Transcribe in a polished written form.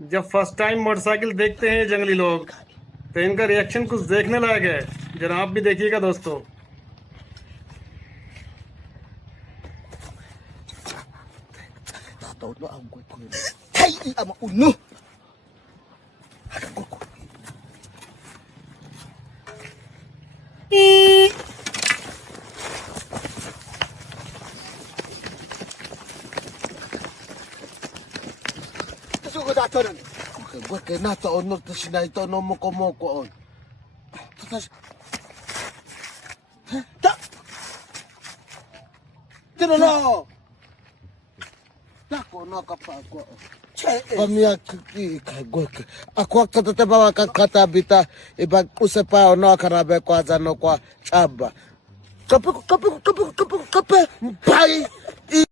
जब first time motorcycle देखते हैं जंगली लोग तो इनका रिएक्शन कुछ देखने लायक है। जरा आप भी देखिएगा दोस्तों। Gue kena tak ono tersinai tak ono moko on. Tak. Tidak lah. Tak ono kapal gua. Kami aku kata bawa kata bita iba usepa ono karabe kwa zano kwa chaba. Kape bai.